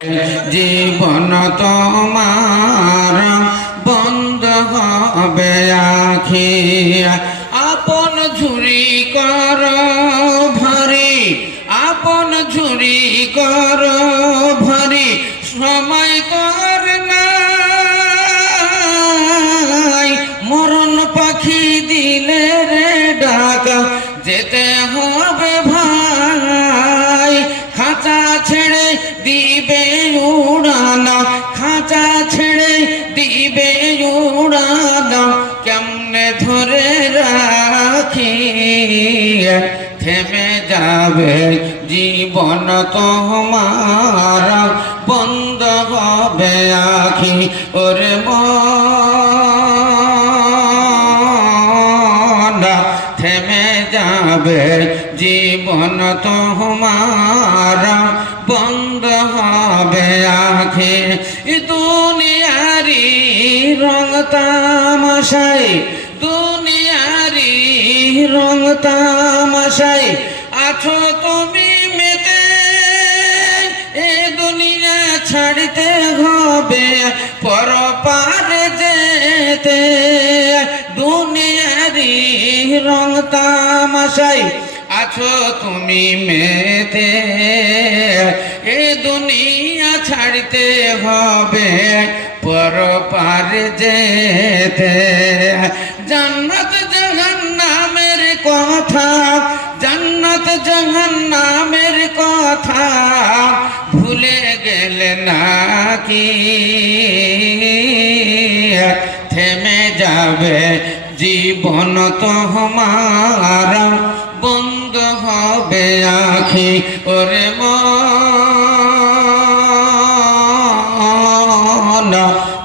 জীবন তোমার বন্ধ হবে আখি আপন ঝুরি কর ভরি আপন ঝুরি কর ভরি সময় কর নাই মরণ পাখি দিলে রে ডাকা যেতে হবে ভাই খাঁচা ছেড়ে দিবে উড়ানা খাঁচা ছেড়ে দিবে উড়ানা কেমনে ধরে রাখি থেমে যাবে জীবন তোমার বন্ধ হবে আখি ওরে মন থেমে যাবে জীবন তোমার বন্ধ হবে আখি দুনিয়ারি রং তামাশাই দুনিয়ারি রং তামাশাই আছো তুমি মেতে এ দুনিয়া ছাড়তে হবে পরপারে যেতে দুনিয়ারি রং তামাশাই আছো তুমি মেতে এ দুনিয়া ছাড়তে হবে পরপারে যেতে জান্নাত জাহান্নামের কথা জান্নাত জাহান্নামের কথা ভুলে গেলে নাকি থেমে যাবে জীবন তোমার বন্ধ হবে আখি ওরে মন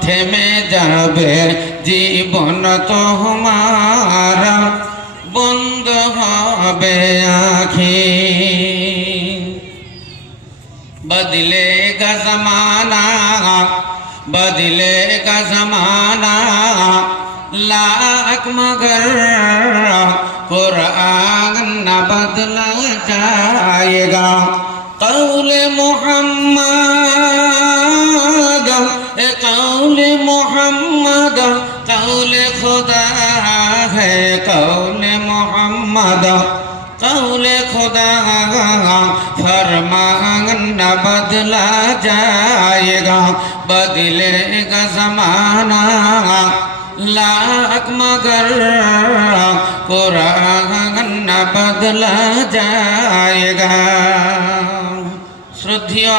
থেমে যাবে জীবন তোমার বন্ধ হবে আখি बदलेगा ज़माना बदलेगा ज़माना लाख मगर कुरान न बदला जाएगा कौले मोहम्मद कौले मोहम्मद कौले खुदा है कौले मोहम्मद कौले खुदा फरमान न बदला जाएगा बदलेगा ज़माना लाख मगर कुरान न बदला जाएगा। श्रद्धेय